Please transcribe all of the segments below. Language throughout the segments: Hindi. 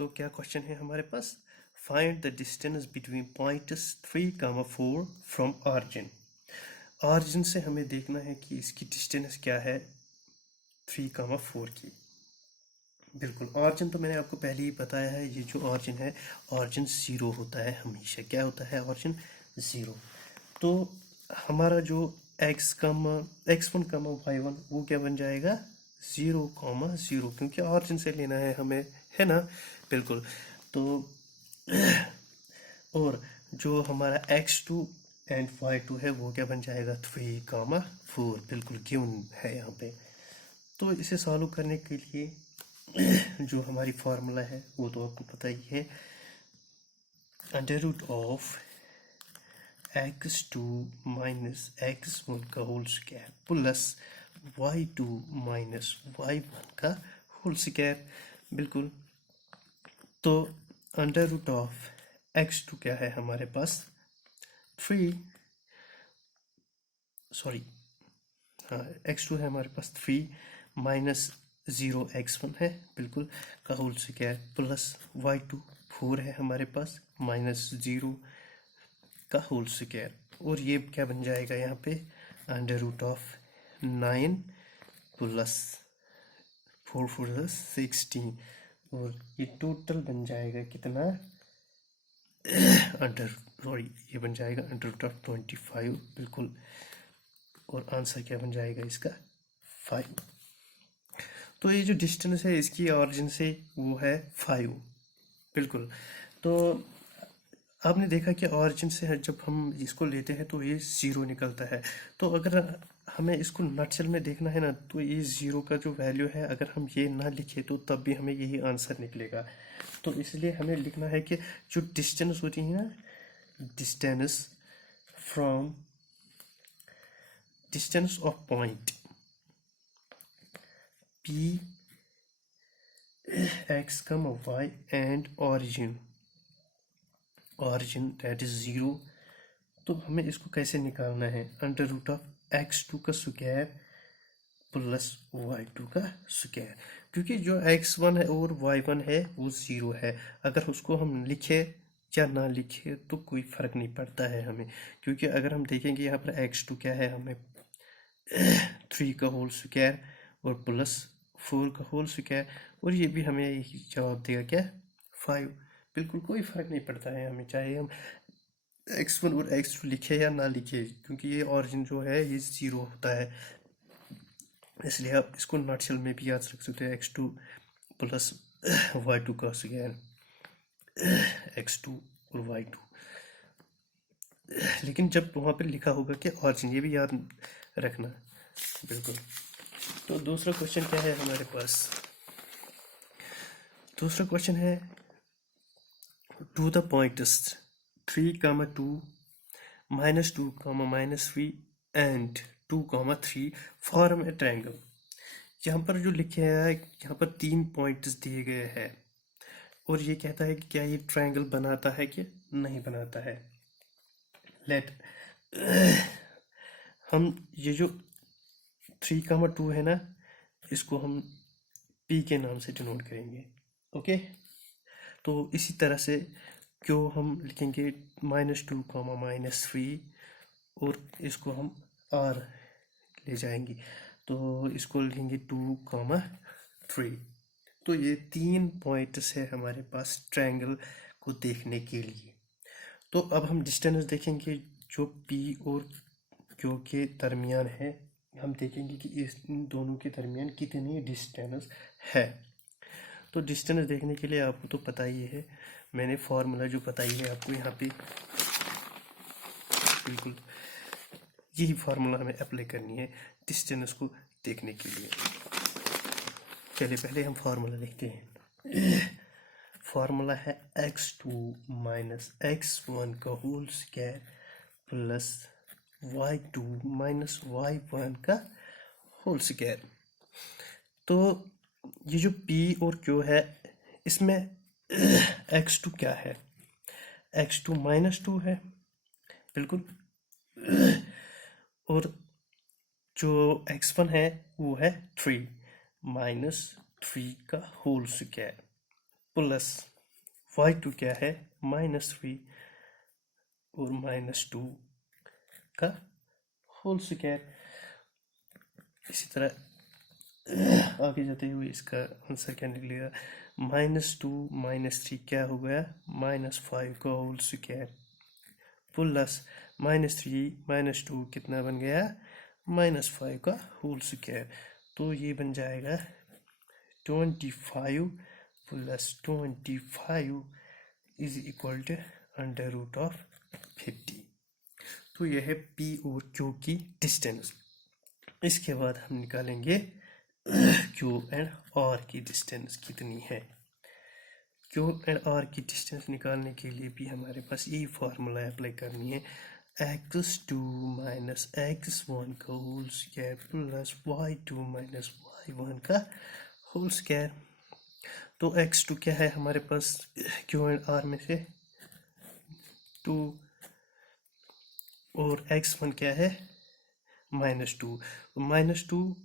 तो क्या क्वेश्चन है हमारे पास, find the distance between points 3, 4 from origin. Origin से हमें देखना है कि इसकी डिस्टेंस क्या है 3, 4 की। बिल्कुल, ऑरिजिन तो मैंने आपको पहले ही बताया है, ये जो ऑरिजिन है, ऑरिजिन 0 होता है हमेशा। क्या होता है ऑरिजिन? 0। तो हमारा जो x1, y1 वो क्या बन जाएगा? 0, 0, क्योंकि ऑरिजिन से लेना है हमें, है ना। बिल्कुल। तो और जो हमारा x2 एंड y2 है वो क्या बन जाएगा? 3, 4। बिल्कुल गिवन है यहाँ पे। तो इसे सॉल्व करने के लिए जो हमारी फार्मूला है वो तो आपको पता ही है, under root of x2 minus x1 का whole square plus y2 minus y1 का होल स्क्वायर। बिल्कुल। तो अंडर रूट ऑफ x2 क्या है हमारे पास? 3, सॉरी, हाँ, x2 है हमारे पास 3 माइनस 0 x1 है, बिल्कुल, का होल स्क्वायर प्लस y2 4 है हमारे पास माइनस 0 का होल स्क्वायर। और ये क्या बन जाएगा यहाँ पे? अंडर रूट ऑफ 9 प्लस 4 4 16, और ये टोटल बन जाएगा कितना? ये बन जाएगा अंडर रूट ऑफ 25। बिल्कुल। और आंसर क्या बन जाएगा इसका? 5। तो ये जो डिस्टेंस है इसकी ऑरिजिन से वो है 5। बिल्कुल। तो आपने देखा कि ऑरिजिन से जब हम इसको लेते हैं तो ये 0 निकलता है। तो अगर हमें इसको नटशेल में देखना है ना, तो ये 0 का जो वैल्यू है, अगर हम ये ना लिखे तो तब भी हमें यही आंसर निकलेगा। तो इसलिए हमें लिखना है कि जो डिस्टेंस होती है ना, distance of point P, x, y and origin that is 0। तो हमें इसको कैसे निकालना है? अंडर रूट ऑफ x2 का स्क्वायर प्लस y2 का स्क्वायर, क्योंकि जो x1 है और y1 है वो 0 है। अगर उसको हम लिखे या ना लिखे तो कोई फर्क नहीं पड़ता है हमें, क्योंकि अगर हम देखेंगे यहाँ पर x2 क्या है, हमें 3 का होल स्क्वायर और प्लस 4 का होल स्क्वायर, और ये भी हमें यही जवाब देगा, क्या? 5। बिल्कुल कोई फ़र्क नहीं पड़ता है हमें, चाहे हम x1 और x2 लिखे या ना लिखे, क्योंकि ये ऑरिजिन जो है ये 0 होता है। इसलिए आप इसको नटशेल में भी याद रख सकते हैं, x2 प्लस y2 का स्क्वायर, x2 और y2। लेकिन जब वहाँ पर लिखा होगा कि ऑरिजिन, ये भी याद रखना। बिल्कुल। तो दूसरा क्वेश्चन क्या है हमारे पास? दूसरा क्वेश्चन है, to the points 3, 2 -2, -3 and 2, 3 form a triangle. यहाँ पर जो लिखे है, यहाँ पर 3 पॉइंट्स दिए गए हैं, और ये कहता है कि क्या ये ट्रायंगल बनाता है कि नहीं बनाता है। लेट हम ये जो 3, 2 है ना, इसको हम P के नाम से डिनोट करेंगे। ओके। तो इसी तरह से क्यों हम लिखेंगे -2, -3, और इसको हम R ले जाएंगे, तो इसको लिखेंगे 2, 3। तो ये 3 पॉइंट्स है हमारे पास ट्रायंगल को देखने के लिए। तो अब हम डिस्टेंस देखेंगे जो P और Q के दरमियान है। हम देखेंगे कि इन दोनों के दरमियान कितनी डिस्टेंस है। तो डिस्टेंस देखने के लिए आपको तो पता ही है, मैंने फार्मूला जो बताई है आपको यहाँ पे, बिल्कुल यही फार्मूला हमें अप्लाई करनी है डिस्टेंस को देखने के लिए। चलिए पहले हम फार्मूला लिखते हैं। फार्मूला है x2 माइनस x1 का whole square plus y2 minus y1 का होल स्क्वायर। तो ये जो P और Q है, इसमें x2 क्या है? x2 -2 है, बिल्कुल। और जो x1 है वो है 3 -3 का होल स्क्वायर प्लस y2 क्या है, -3 और -2 का होल स्क्वायर। इसी तरह आगे जाते हुए इसका आंसर क्या निकलेगा, -2 -3 क्या हो गया, -5 का होल स्क्वायर, प्लस -3 -2 कितना बन गया, -5 का होल स्क्वायर। तो ये बन जाएगा 25 प्लस 25 इज इक्वल टू √50। तो यह है P और Q की डिस्टेंस। इसके बाद हम निकालेंगे Q एंड R की डिस्टेंस कितनी है। Q एंड R की डिस्टेंस निकालने के लिए भी हमारे पास यही फार्मूला अप्लाई करनी है, x2 माइनस x1 का whole square plus y2 minus y1 का होल स्क्वायर। तो x2 क्या है हमारे पास Q एंड R में से 2 और x1 क्या है -2, -2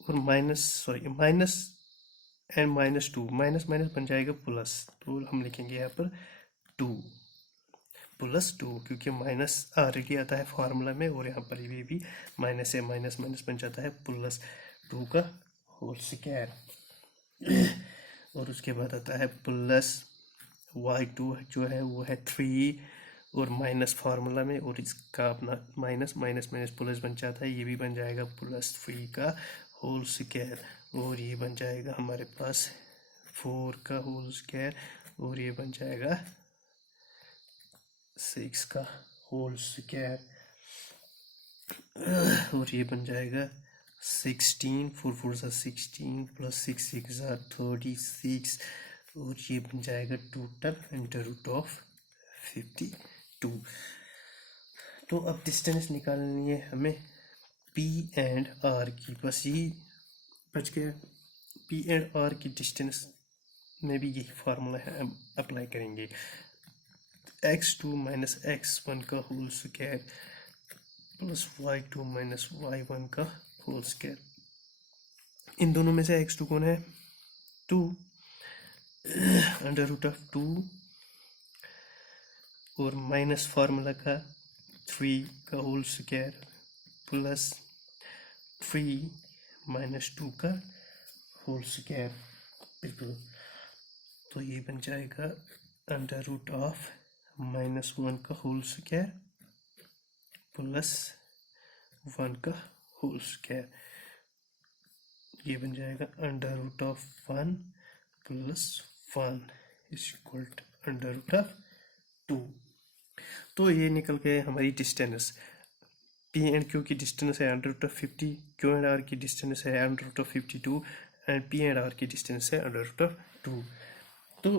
और माइनस एंड -2 माइनस माइनस बन जाएगा प्लस, तो हम लिखेंगे यहाँ पर 2 प्लस 2, क्योंकि माइनस ऑलरेडी आता है फार्मूला में और यहाँ पर ये भी माइनस है, माइनस माइनस बन जाता है प्लस 2 का होल स्क्वायर। और उसके बाद आता है प्लस y2 जो है वो है 3 और माइनस फार्मूला में, और इसका अपना माइनस माइनस माइनस प्लस बन जाता है, ये भी बन जाएगा +3 का होल स्क्वायर। और ये बन जाएगा हमारे पास 4 का होल स्क्वायर, और ये बन जाएगा 6 का होल स्क्वायर, और ये बन जाएगा 16, 4 4 16 प्लस 6 6 36, और ये बन जाएगा टोटल √52। तो अब डिस्टेंस निकालनी है हमें P एंड R की, बस यही बच गया। P एंड R की डिस्टेंस में भी यही फार्मूला है, हम अप्लाई करेंगे, x2 माइनस x1 का whole square plus y2 minus y1 का होल स्क्वायर। इन दोनों में से x2 कौन है, 2, √2 और माइनस फार्मूला का 3 का होल स्क्वायर प्लस 3 -2 का होल स्क्वायर, बिल्कुल। तो ये बन जाएगा √(-1) का होल स्क्वायर प्लस 1 का होल स्क्वायर, ये बन जाएगा √(1 प्लस 1 इज इक्वल टू √2। तो ये निकल गए हमारी डिस्टेंस। P एंड Q की डिस्टेंस है √50, Q एंड R की डिस्टेंस है √52 एंड P एंड R की डिस्टेंस है √2। तो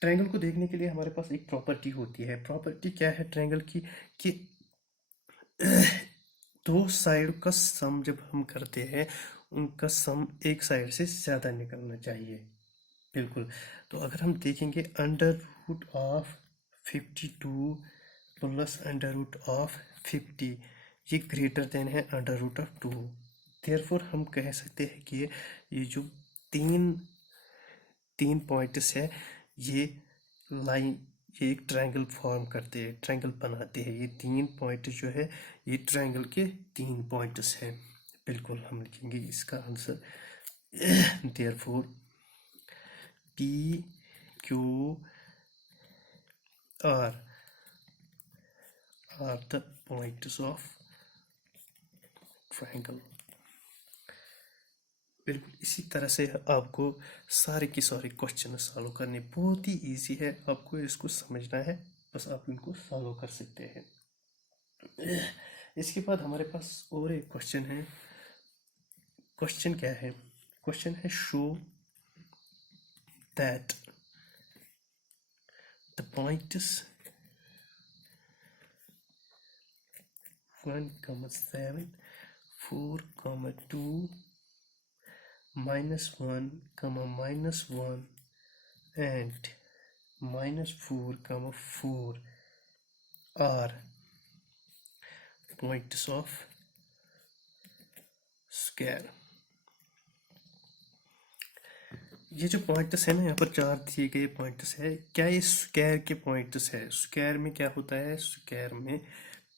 ट्रायंगल को देखने के लिए हमारे पास एक प्रॉपर्टी होती है। प्रॉपर्टी क्या है ट्रायंगल की, कि दो साइड का सम जब हम करते हैं उनका सम एक साइड से ज़्यादा निकलना चाहिए, बिल्कुल। तो अगर हम देखेंगे √52 प्लस √50 ये ग्रेटर देन है √2। देयरफॉर हम कह सकते हैं कि ये जो तीन पॉइंट्स है, ये लाइन, ये एक ट्रायंगल फॉर्म करते हैं, ट्रायंगल बनाते हैं। ये 3 पॉइंट जो है ये ट्रायंगल के 3 पॉइंट्स हैं, बिल्कुल। हम लिखेंगे इसका answer therefore P Q R are the points of triangle। बिल्कुल इसी तरह से आपको सारे के सारे क्वेश्चन सॉल्व करने, बहुत ही इजी है, आपको इसको समझना है, बस आप इनको सॉल्व कर सकते हैं। इसके बाद हमारे पास और एक क्वेश्चन है। क्वेश्चन क्या है, क्वेश्चन है show that the points 1,7 4,2 -1, -1 and -4, 4 are points of square। ये जो पॉइंट्स है ना, यहाँ पर 4 दिए गए पॉइंट्स है, क्या ये स्क्वायर के पॉइंट्स है? स्क्वायर में क्या होता है, स्क्वायर में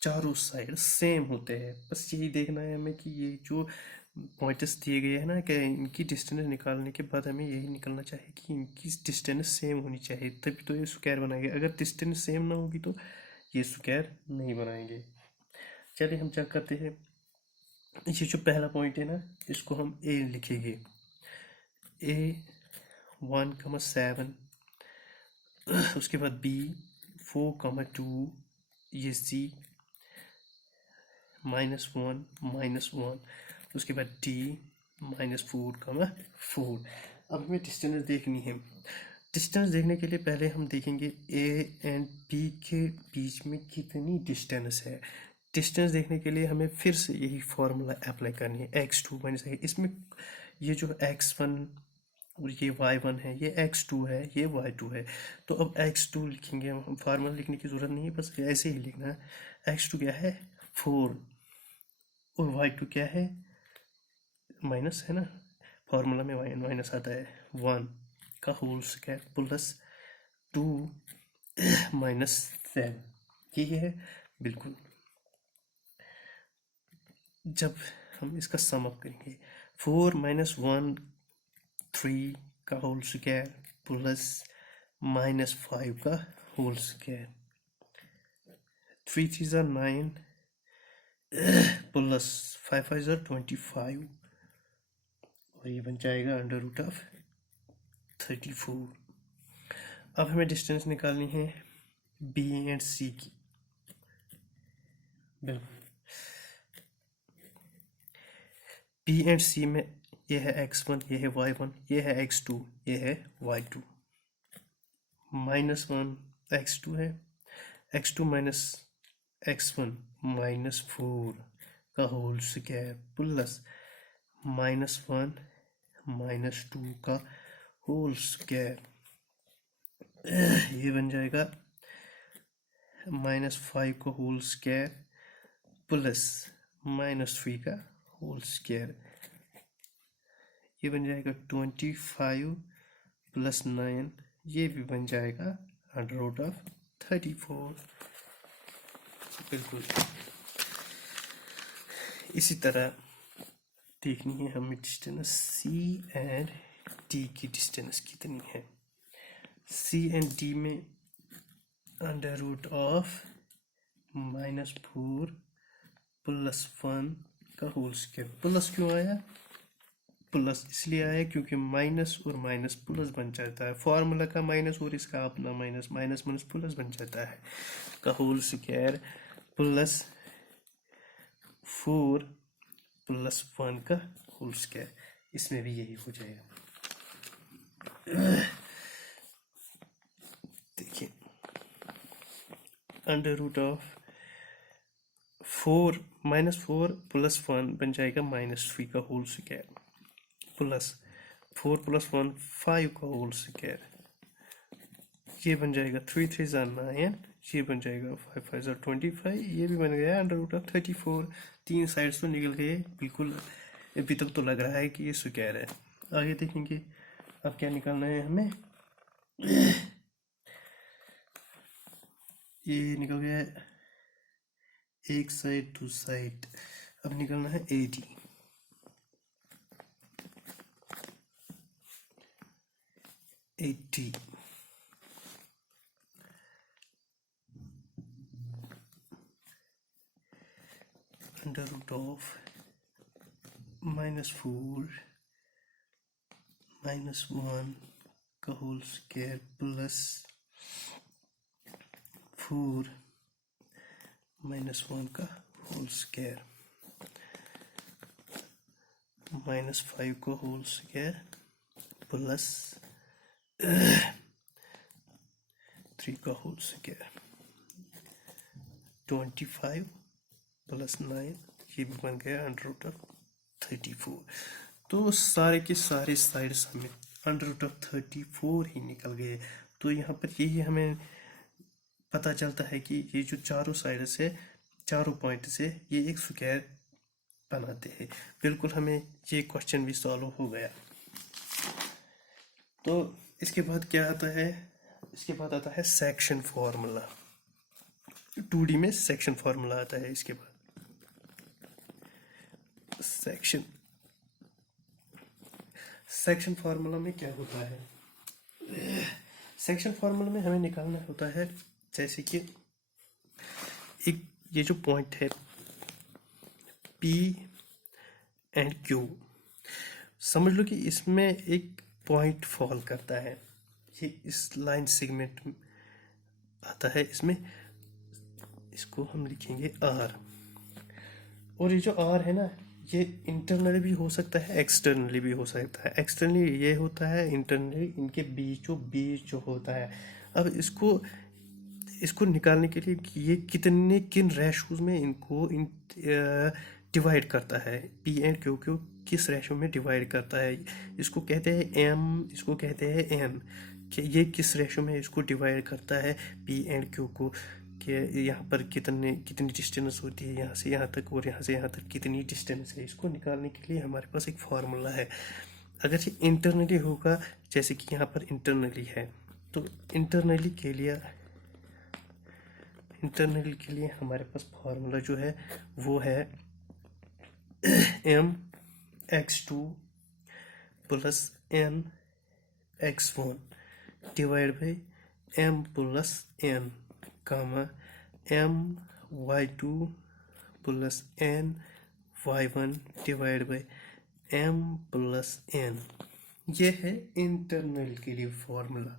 चारों साइड सेम होते हैं। बस यही देखना है हमें कि ये जो पॉइंट्स दिए गए हैं ना, कि इनकी डिस्टेंस निकालने के बाद हमें यही निकलना चाहिए कि इनकी डिस्टेंस सेम होनी चाहिए, तभी तो ये स्क्वायर बनाएंगे। अगर डिस्टेंस सेम ना होगी तो ये स्क्वायर नहीं बनाएंगे। चलिए हम चेक करते हैं। ये जो पहला पॉइंट है ना, इसको हम ए लिखेंगे। ए 1,7, उसके बाद बी 4,2, ये सी -1 -1, उसके बाद डी -4,4। अब हमें डिस्टेंस देखनी है। डिस्टेंस देखने के लिए पहले हम देखेंगे ए एंड बी के बीच में कितनी डिस्टेंस है। डिस्टेंस देखने के लिए हमें फिर से यही फॉर्मूला अप्लाई करनी है, x2 माइनस इसमें ये जो x1 और ये y1 है, ये x2 है, ये y2 है। तो अब x2 लिखेंगे हम, फार्मूला लिखने की ज़रूरत नहीं है, बस ऐसे ही लिखना है। x2 क्या है 4 और y2 क्या है माइनस है ना, फार्मूला में माइनस आता है 1 का होल स्क्वायर प्लस 2 -7, ये है बिल्कुल। जब हम इसका सम अप करेंगे 4 -1 3 का होल स्क्वायर प्लस -5 का होल स्क्वायर, 3 3 9 प्लस 5 5 25, और ये बन जाएगा √34। अब हमें डिस्टेंस निकालनी है बी एंड सी की। बिल्कुल, बी एंड सी में ये है x1, ये है y1, ये है x2, ये है y2। -1 x2 है, x2 माइनस x1 -4 का होल स्क्वायर प्लस -1 -2 का होल स्क्वायर, ये बन जाएगा -5 का होल स्क्वायर प्लस -3 का होल स्क्वायर, ये बन जाएगा 25 प्लस 9, ये भी बन जाएगा √34। बिल्कुल इसी तरह देखनी है हमें डिस्टेंस सी एंड डी की डिस्टेंस कितनी है। सी एंड डी में √(-4 + 1 का होल स्क्वायर। प्लस क्यों आया? प्लस इसलिए आया क्योंकि माइनस और माइनस प्लस बन जाता है, फॉर्मूला का माइनस और इसका अपना माइनस, माइनस माइनस प्लस बन जाता है, का होल स्क्वायर प्लस 4 + 1 का होल स्क्वायर। इसमें भी यही हो जाएगा। देखिए √(4 -4 + 1 बन जाएगा -3 का होल स्क्वायर प्लस 4 + 1 5 का होल स्क्वायर, ये बन जाएगा 3 3 9, ये बन जाएगा 5 5 25, ये भी बन गया √34। 3 साइड्स तो निकल गए बिल्कुल। अभी तक तो लग रहा है कि ये स्क्वायर है। आगे देखेंगे अब क्या निकालना है हमें। ये निकल गया एक साइड टू साइड, अब निकलना है AD। √(-4 -1 का होल स्क्वायर प्लस 4 -1 का होल स्क्वायर -5 का होल स्क्वायर प्लस 3 का होल स्क्वायर, 25 + 9, ये भी बन गया √34। तो सारे के सारे साइड्स हमें √34 ही निकल गए। तो यहाँ पर यही हमें पता चलता है कि ये जो चारों साइड्स है, चारों पॉइंट से ये एक स्क्वायर बनाते हैं। बिल्कुल हमें ये क्वेश्चन भी सॉल्व हो गया। तो इसके बाद क्या आता है, इसके बाद आता है सेक्शन फार्मूला। 2D में सेक्शन फार्मूला आता है। इसके बाद सेक्शन सेक्शन फार्मूला में क्या होता है, सेक्शन फार्मूला में हमें निकालना होता है, जैसे कि एक ये जो पॉइंट है P एंड Q, समझ लो कि इसमें एक पॉइंट फॉल करता है, ये इस लाइन सेगमेंट में आता है, इसमें इसको हम लिखेंगे R। और ये जो R है ना, ये इंटरनली भी हो सकता है, एक्सटर्नली भी हो सकता है। एक्सटर्नली ये होता है, इंटरनली इनके बीचों बीच जो होता है। अब इसको इसको निकालने के लिए कि ये कितने किन रेशोज में इनको डिवाइड करता है, पी एंड क्यू क्यू किस रेशो में डिवाइड करता है, इसको कहते हैं एम, इसको कहते हैं एन, कि ये किस रेशो में इसको डिवाइड करता है पी एंड क्यू को, कि यहाँ पर कितनी डिस्टेंस होती है यहाँ से यहाँ तक, और यहाँ से यहाँ तक कितनी डिस्टेंस है। इसको निकालने के लिए हमारे पास एक फार्मूला है। अगर ये इंटरनली होगा, जैसे कि यहाँ पर इंटरनली है, तो इंटरनली के लिए हमारे पास फार्मूला जो है वो है m x two plus n x one divide by m plus n, comma m y two plus n y one divide by m plus n. ये है इंटरनल के लिए फॉर्मूला।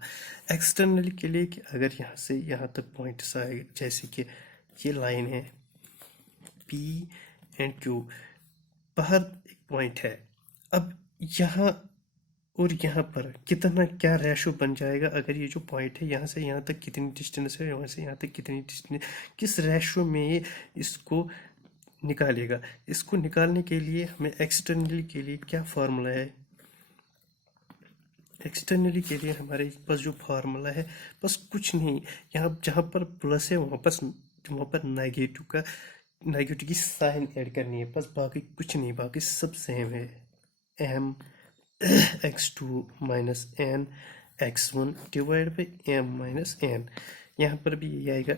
एक्सटर्नल के लिए कि अगर यहाँ से यहाँ तक पॉइंट्स आए, जैसे कि ये लाइन है P एंड Q, बाहर एक पॉइंट है, अब यहाँ और यहाँ पर कितना क्या रेशो बन जाएगा, अगर ये जो पॉइंट है यहाँ से यहाँ तक कितनी डिस्टेंस है, यहाँ से यहाँ तक कितनी डिस्टेंस, किस रेशो में इसको निकालेगा। इसको निकालने के लिए हमें एक्सटर्नली के लिए क्या फार्मूला है, एक्सटर्नली के लिए हमारे पास जो फार्मूला है बस कुछ नहीं, यहाँ जहाँ पर प्लस है वहाँ पर नेगेटिव की साइन ऐड करनी है, बस बाकी कुछ नहीं, बाकी सब सेम है। M x two minus n x one divide by m minus n, यहाँ पर भी यही आएगा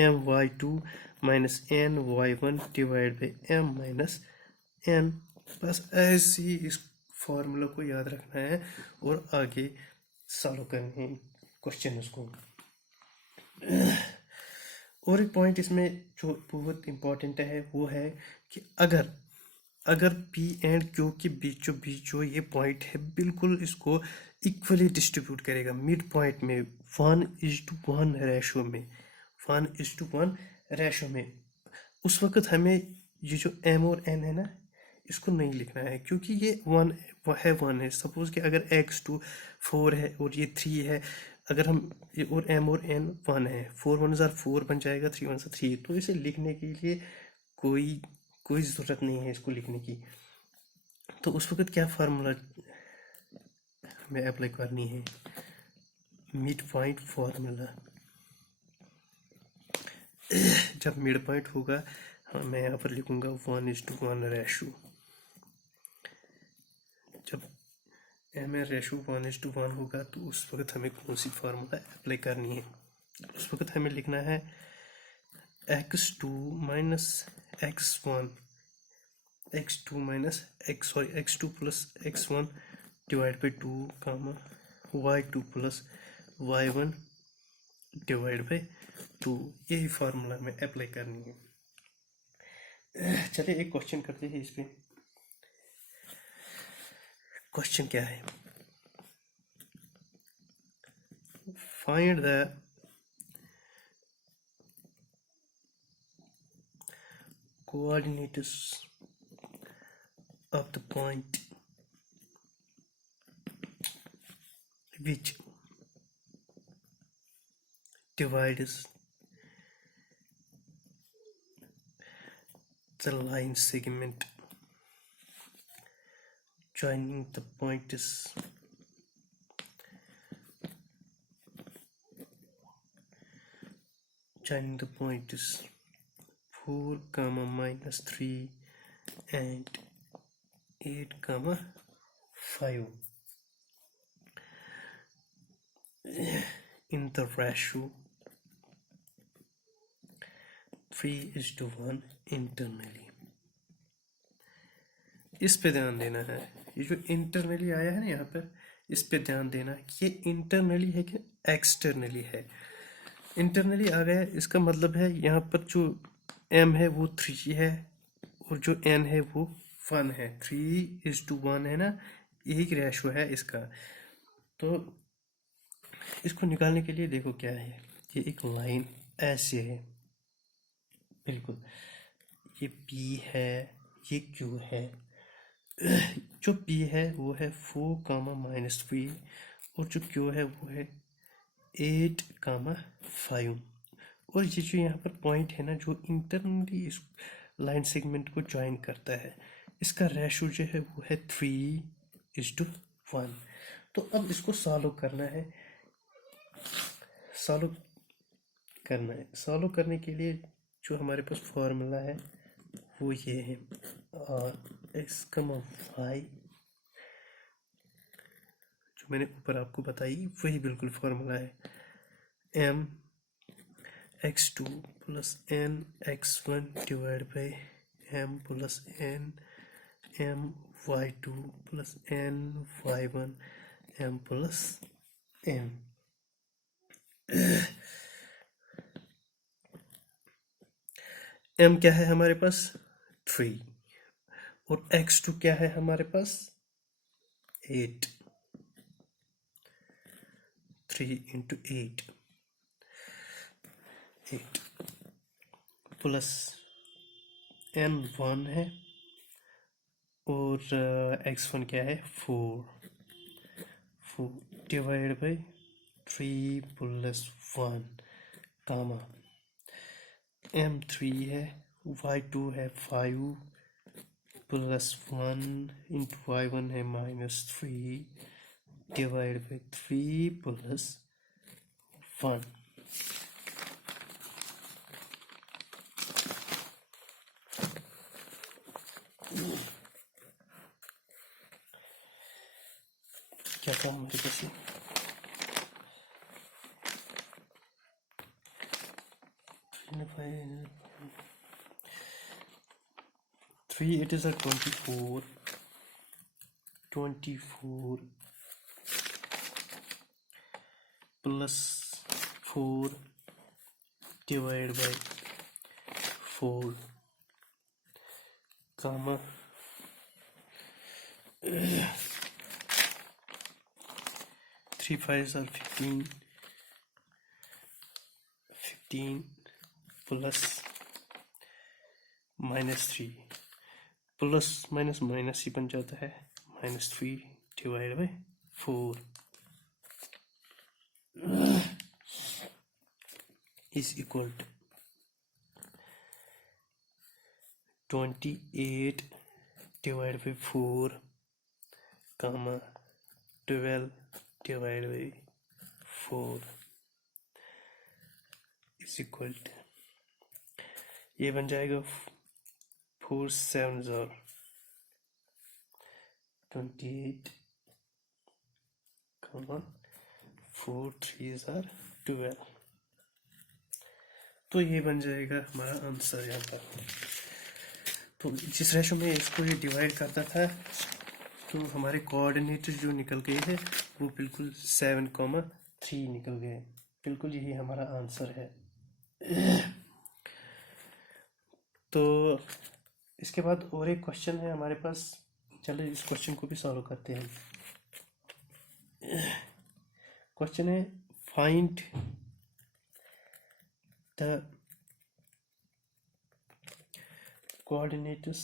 m y two minus n y one divide by m minus n. बस ऐसे ही इस फॉर्मूला को याद रखना है और आगे सॉल्व करने हैं क्वेश्चन को। और एक पॉइंट इसमें जो बहुत इम्पोर्टेंट है वो है कि अगर P एंड Q के बीचों बीच जो ये पॉइंट है बिल्कुल इसको इक्वली डिस्ट्रीब्यूट करेगा मिड पॉइंट में 1:1 रेशो में, 1:1 रेशो में, उस वक्त हमें ये जो M और N है ना इसको नहीं लिखना है, क्योंकि ये 1 है। सपोज कि अगर x2 4 है और ये 3 है, अगर हम ये और m और n 1 है, 4 1 4 बन जाएगा, 3 1 3, तो इसे लिखने के लिए कोई ज़रूरत नहीं है इसको लिखने की। तो उस वक्त क्या फार्मूला हमें अप्लाई करनी है, मिड पॉइंट फार्मूला। जब मिड पॉइंट होगा मैं यहाँ पर लिखूंगा 1:1 रेशो। जब एम रेशो 1:1 होगा तो उस वक्त हमें कौन सी फार्मूला अप्लाई करनी है, उस वक्त हमें लिखना है x2 minus x1, x2 minus x2 plus x1 divide by 2, comma y2 plus y1 divide by 2, यही फार्मूला में अप्लाई करनी है। चलिए एक क्वेश्चन करते हैं इस पे। क्वेश्चन क्या है, find the coordinates of the point which divides the line segment joining the points joining the points 4, minus 3 and 8, 5. in the ratio 3:1 internally। इस पे ध्यान देना है, ये जो इंटरनली आया है ना यहाँ पर, इस पे ध्यान देना कि ये इंटरनली है कि एक्सटर्नली है। इंटरनली आ गया, इसका मतलब है यहाँ पर जो m है वो 3 है और जो n है वो 1 है। 3:1 है ना, यही रेशो है इसका। तो इसको निकालने के लिए देखो क्या है, ये एक लाइन ऐसे है, बिल्कुल ये P है, ये Q है। जो P है वो है 4, -3 और जो Q है वो है 8, 5। और ये जो यहाँ पर पॉइंट है ना, जो इंटरनली इस लाइन सेगमेंट को ज्वाइन करता है, इसका रेशो जो है वो है 3:1। तो अब इसको सॉल्व करना है। सॉल्व करने के लिए जो हमारे पास फॉर्मूला है वो ये है, x, y, जो मैंने ऊपर आपको बताई वही बिल्कुल फॉर्मूला है। m x2 + n x1 / m + n m y2 + n y1 m + n। m क्या है हमारे पास 3 और x2 क्या है हमारे पास 8। 3 × 8 8 प्लस n 1 है और x1 क्या है 4 डिवाइड बाई 3 + 1 कामा m 3 है, y2 है 5 + 1 × y1 है -3 डिवाइड बाई 3 + 1। क्या था हमारे पास 3 it is a 24 plus 4 divided by 4 comma 3 5s are 15 plus -3 plus minus minus ही बन जाता है, -3 divide by 4 is equal to 28 divide by 4 comma 12 divide by 4 is equal to, ये बन जाएगा 4 7s are 28 comma 4 3s are 12। तो ये बन जाएगा हमारा आंसर यहाँ पर। तो जिस रेशो में इसको ये डिवाइड करता था, तो हमारे कोऑर्डिनेटर जो निकल गए हैं वो बिल्कुल 7,3 निकल गए। बिल्कुल यही हमारा आंसर है। तो इसके बाद और एक क्वेश्चन है हमारे पास, चलिए इस क्वेश्चन को भी सॉल्व करते हैं। क्वेश्चन है find the coordinates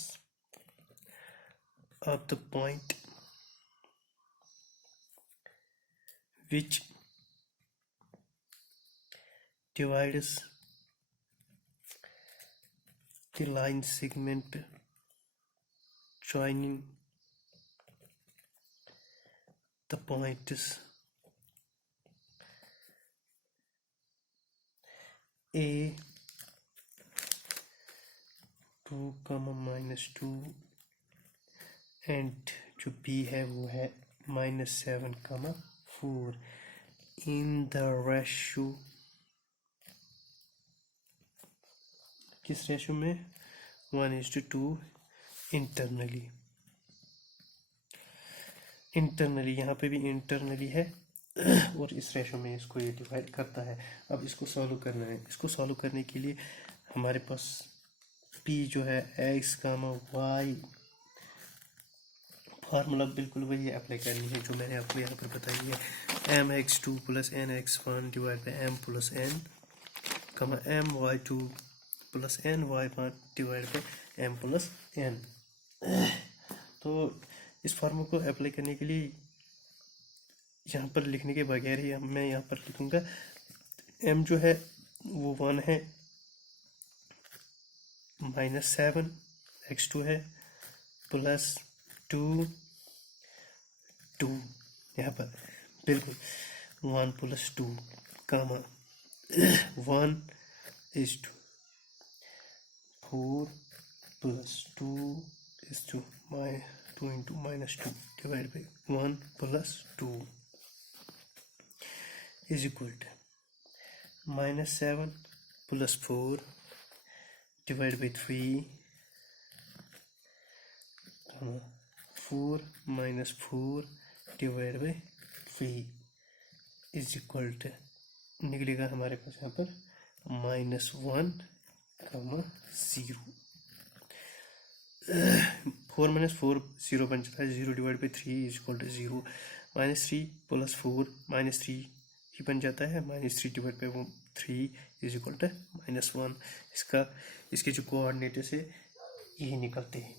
of the point which divides the line segment joining the points A 2, -2 and जो B है वो है -7, 4 इन द रेशो, किस रेशो में? 1:2 इंटरनली। इंटरनली, यहाँ पे भी इंटरनली है और इस रेशो में इसको ये डिवाइड करता है। अब इसको सॉल्व करना है। इसको सॉल्व करने के लिए हमारे पास p जो है x, y, फार्मूला बिल्कुल वही अप्लाई करनी है जो मैंने आपको यहाँ पर बताई है। mx2 plus nx1 divide by m plus n, my2 plus ny1 divide by m plus n। तो इस फार्मूला को अप्लाई करने के लिए यहाँ पर लिखने के बगैर ही मैं यहाँ पर लिखूँगा m जो है वो 1 है, -7 x2 है, प्लस 2 यहाँ पर बिल्कुल 1 plus 2 comma 1:4 plus 2 into -2 divide by 1 plus 2 is equal to -7 plus 4 divide by 3, 4 minus 4 divide by 3 is equal to निकलेगा हमारे पास यहाँ पर -1, 0। 4 माइनस 4 0 बन जाता है, 0 divide by 3 is equal to 0। -3 plus 4 -3 ही बन जाता है, -3 divide by 3 is equal to -1। इसके जो कोऑर्डिनेट्स है यही निकलते हैं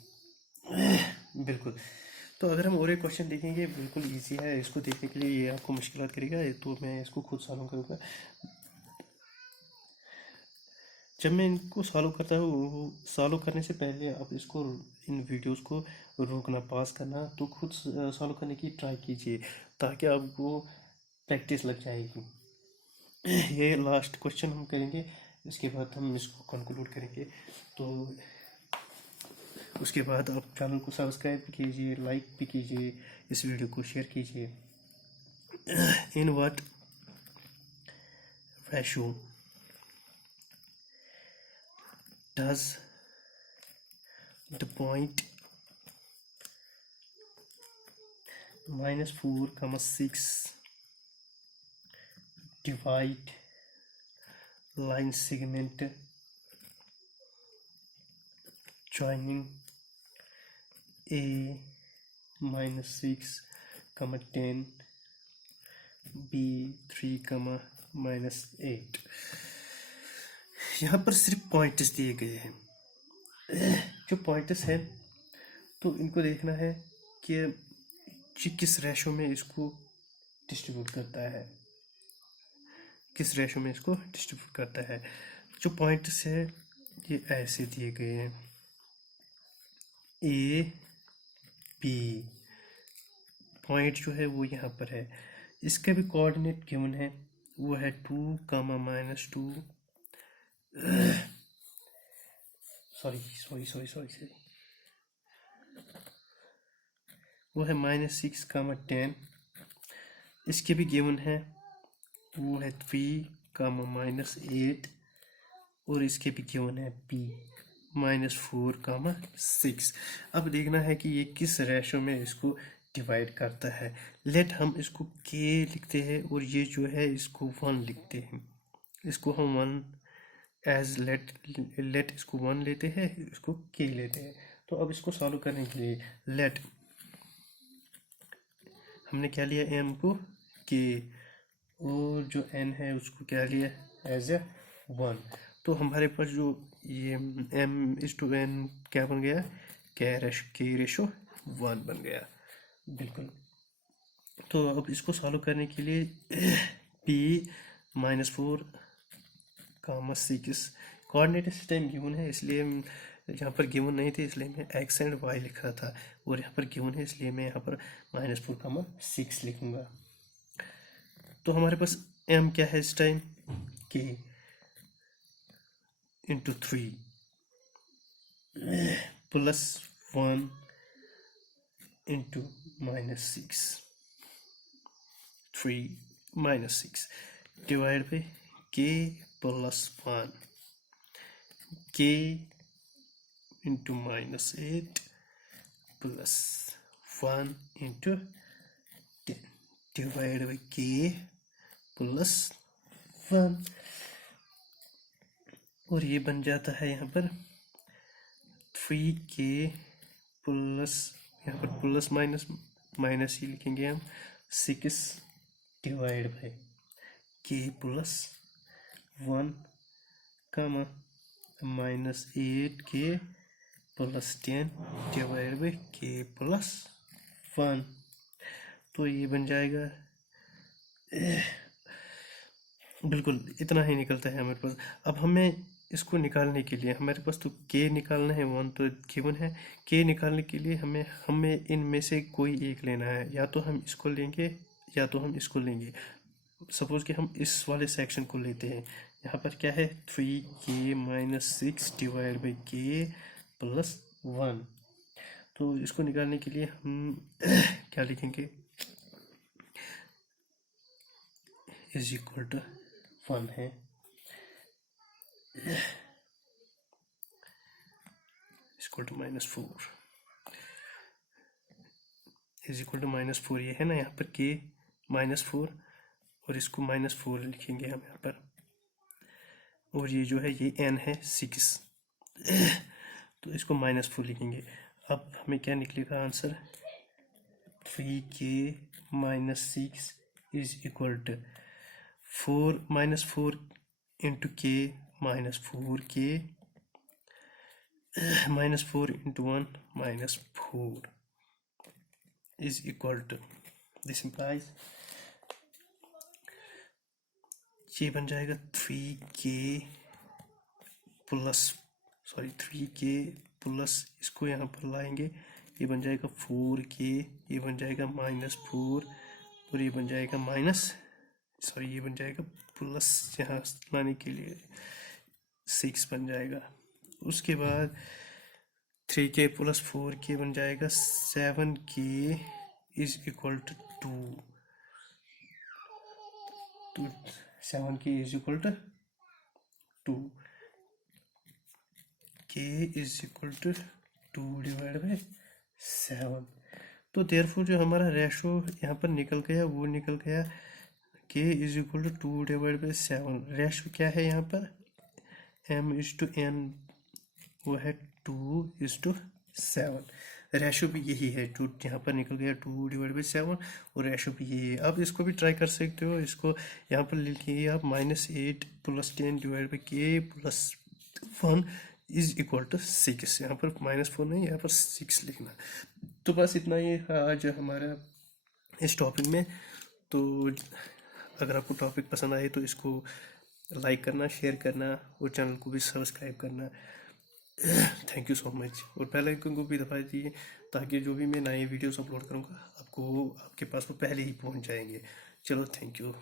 बिल्कुल। तो अगर हम और एक क्वेश्चन देखेंगे, बिल्कुल इजी है, इसको देखने के लिए ये आपको मुश्किल करेगा, तो मैं इसको खुद सॉल्व करूँगा। जब मैं इनको सॉल्व करता हूँ, सॉल्व करने से पहले आप इसको, इन वीडियोस को रोकना, पास करना, तो खुद सॉल्व करने की ट्राई कीजिए ताकि आपको प्रैक्टिस लग जाएगी। ये लास्ट क्वेश्चन हम करेंगे, इसके बाद हम इसको कंक्लूड करेंगे। तो उसके बाद आप चैनल को सब्सक्राइब कीजिए, लाइक भी कीजिए, इस वीडियो को शेयर कीजिए। In what ratio does the point -4, 6 divide line segment joining A -6, 10, B 3, -8। यहाँ पर सिर्फ पॉइंट्स दिए गए हैं। जो पॉइंट्स हैं तो इनको देखना है कि किस रेशो में इसको डिस्ट्रीब्यूट करता है, किस रेशो में इसको डिस्ट्रीब्यूट करता है। जो पॉइंट्स है ये ऐसे दिए गए हैं, A B पॉइंट जो है वो यहाँ पर है, इसका भी कोऑर्डिनेट गिवन है, वो है 2, -2 सॉरी वो है -6, 10। इसके भी गिवन है, वो है 3, -8 और इसके भी गिवन है B -4, 6। अब देखना है कि ये किस रेशो में इसको डिवाइड करता है। लेट हम इसको K लिखते हैं और ये जो है इसको 1 लिखते हैं। इसको हम 1 एज लेट इसको 1 लेते हैं, इसको K लेते हैं। तो अब इसको सॉल्व करने के लिए लेट हमने क्या लिया, M को K और जो N है उसको क्या लिया एज ए 1। तो हमारे पास जो ये M:N क्या बन गया, K रेशो 1 बन गया बिल्कुल। तो अब इसको सॉल्व करने के लिए P -4, 6 कोऑर्डिनेट इस टाइम गिवन है, इसलिए यहाँ पर गिवन नहीं थे इसलिए मैं x एंड y लिख रहा था, और यहाँ पर गिवन है इसलिए मैं यहाँ पर -4, 6 लिखूँगा। तो हमारे पास m क्या है इस time, K × 3 plus 1 × -6, 3 minus 6 divide by के प्लस 1 के into -8 plus 1 into 10 divide by के प्लस 1 और ये बन जाता है यहाँ पर 3k प्लस, यहाँ पर प्लस माइनस माइनस ही लिखेंगे हम, 6 डिवाइड बाई के प्लस 1 कमा -8 के प्लस 10 डिवाइड बाई के प्लस 1। तो ये बन जाएगा, बिल्कुल इतना ही निकलता है हमारे पास। अब हमें इसको निकालने के लिए, हमारे पास तो के निकालना है, 1 तो गिवन है। के निकालने के लिए हमें इनमें से कोई एक लेना है, या तो हम इसको लेंगे या तो हम इसको लेंगे। सपोज कि हम इस वाले सेक्शन को लेते हैं। यहाँ पर क्या है, 3k माइनस 6 डिवाइड बाई के प्लस 1। तो इसको निकालने के लिए हम क्या लिखेंगे, इज इक्वल टू 1 है, equal to -4 is equal to -4। ये है ना, यहाँ पर के -4 और इसको -4 लिखेंगे हम यहाँ पर, और ये जो है ये n है 6 तो इसको -4 लिखेंगे। अब हमें क्या निकलेगा answer, 3k minus 6 is equal to 4 into k -4k -4 into 1 -4 is equal to, this implies ये बन जाएगा 3k प्लस इसको यहाँ पर लाएंगे, ये बन जाएगा 4k, ये बन जाएगा -4 और ये बन जाएगा ये बन जाएगा प्लस, यहाँ लाने के लिए 6 बन जाएगा। उसके बाद 3k प्लस 4k बन जाएगा 7k is equal to 2। 7k is equal to 2, k is equal to 2 divide by 7। तो देयरफॉर जो हमारा रेशो यहाँ पर निकल गया वो निकल गया k is equal to 2 divide by 7। Ratio क्या है यहाँ पर, m/n, वो है 2:7। रेशो भी यही है, 2 यहाँ पर निकल गया 2 डिवाइड बाई 7 और रेशो भी यही है। आप इसको भी ट्राई कर सकते हो, इसको यहाँ पर लिखिए आप -8 प्लस 10 डिवाइड बाई के प्लस 1 इज इक्वल टू 6। यहाँ पर -4 नहीं, यहाँ पर 6 लिखना। तो बस इतना ही आज हमारा इस टॉपिक में। तो अगर आपको टॉपिक पसंद आए तो इसको लाइक करना, शेयर करना और चैनल को भी सब्सक्राइब करना। Thank you so much. और बेल आइकन को भी दबा दीजिए ताकि जो भी मैं नए वीडियोस अपलोड करूँगा आपको आपके पास वो पहले ही पहुँच जाएंगे। चलो, थैंक यू।